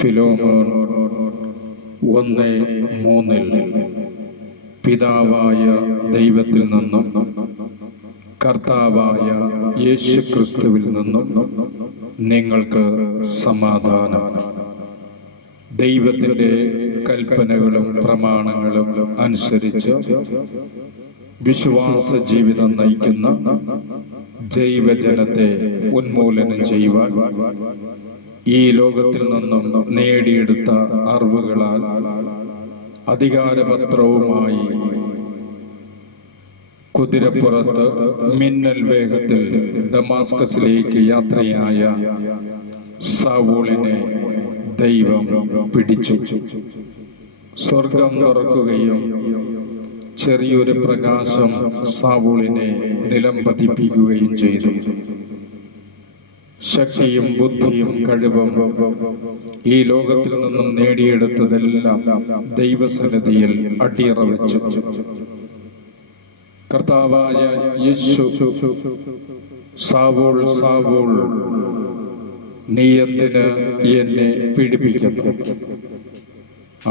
ഫിലോമോൻ 1:3 പിതാവായ ദൈവത്തിൽ നിന്നും കർത്താവായ യേശുക്രിസ്തുവിൽ നിന്നും നിങ്ങൾക്ക് സമാധാനം. ദൈവത്തിൻ്റെ കൽപ്പനകളും പ്രമാണങ്ങളും അനുസരിച്ച് വിശ്വാസ ജീവിതം നയിക്കുന്ന ജൈവജനത്തെ ഉന്മൂലനം ചെയ്യുവാൻ ഈ ലോകത്തിൽ നിന്നും നേടിയെടുത്ത അറിവുകളാൽ അധികാരപത്രവുമായി കുതിരപ്പുറത്ത് മിന്നൽ വേഗത്തിൽ ഡമാസ്കസിലേക്ക് യാത്രയായ സൗളിനെ ദൈവം പിടിച്ചു. സ്വർഗം തുറക്കുകയും ചെറിയൊരു പ്രകാശം സൗളിനെ നിലം പതിപ്പിക്കുകയും ചെയ്തു. ശക്തിയും ബുദ്ധിയും കഴിവും ഈ ലോകത്തിൽ നിന്നും നേടിയെടുത്തതെല്ലാം ദൈവസന്നിധിയിൽ അടിയറ വെച്ചു. കർത്താവായ യേശു, സാവൂൾ സാവൂൾ, നീ എന്തിന് എന്നെ പീഡിപ്പിക്കുന്നു?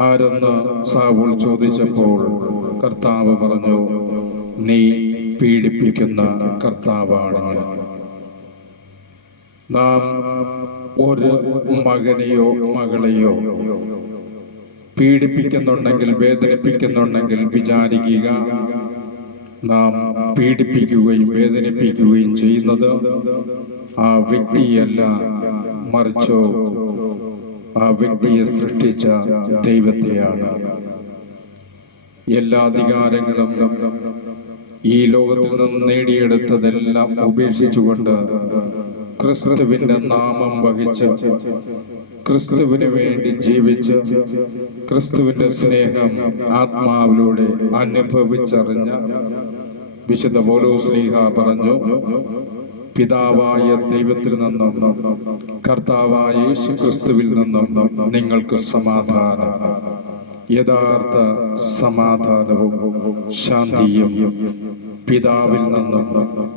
ആരെന്ന് സാവൂൾ ചോദിച്ചപ്പോൾ കർത്താവ് പറഞ്ഞു, നീ പീഡിപ്പിക്കുന്ന കർത്താവാണ് ഞാൻ. നാം ഒരു മകനെയോ മകളെയോ പീഡിപ്പിക്കുന്നുണ്ടെങ്കിൽ, വേദനിപ്പിക്കുന്നുണ്ടെങ്കിൽ വിചാരിക്കുക, നാം പീഡിപ്പിക്കുകയും വേദനിപ്പിക്കുകയും ചെയ്യുന്നത് ആ വ്യക്തിയല്ല, മറിച്ചോ ആ വ്യക്തിയെ സൃഷ്ടിച്ച ദൈവത്തെയാണ്. എല്ലാ അധികാരങ്ങളും ഈ ലോകത്തിൽ നിന്ന് നേടിയെടുത്തതെല്ലാം ഉപേക്ഷിച്ചുകൊണ്ട് ക്രിസ്തുവിന്റെ നാമം വഹിച്ച്, ക്രിസ്തുവിന് വേണ്ടി ജീവിച്ച്, ക്രിസ്തുവിന്റെ സ്നേഹം ആത്മാവിലൂടെ അനുഭവിച്ചറിഞ്ഞ വിശുദ്ധ പൗലോസ്ലീഹ പറഞ്ഞു, പിതാവായ ദൈവത്തിൽ നിന്നും കർത്താവായ യേശു ക്രിസ്തുവിൽ നിന്നും നിങ്ങൾക്ക് സമാധാനം. യഥാർത്ഥ സമാധാനവും ശാന്തിയും പിതാവിൽ നിന്നും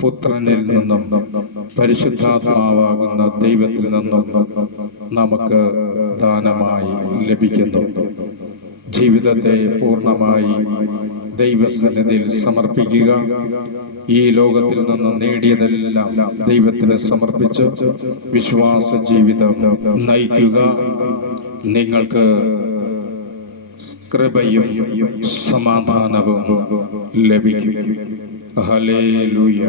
പുത്രനിൽ നിന്നും പരിശുദ്ധാത്മാവാകുന്ന ദൈവത്തിൽ നിന്നും നമുക്ക് ദാനമായി ലഭിക്കുന്നു. ജീവിതത്തെ പൂർണ്ണമായി ദൈവസന്നിധിയിൽ സമർപ്പിക്കുക. ഈ ലോകത്തിൽ നിന്ന് നേടിയതെല്ലാം ദൈവത്തിന് സമർപ്പിച്ച് വിശ്വാസ ജീവിതം നയിക്കുക. നിങ്ങൾക്ക് കൃപയും സമാധാനവും ലഭിക്കും. ഹല്ലേലൂയ.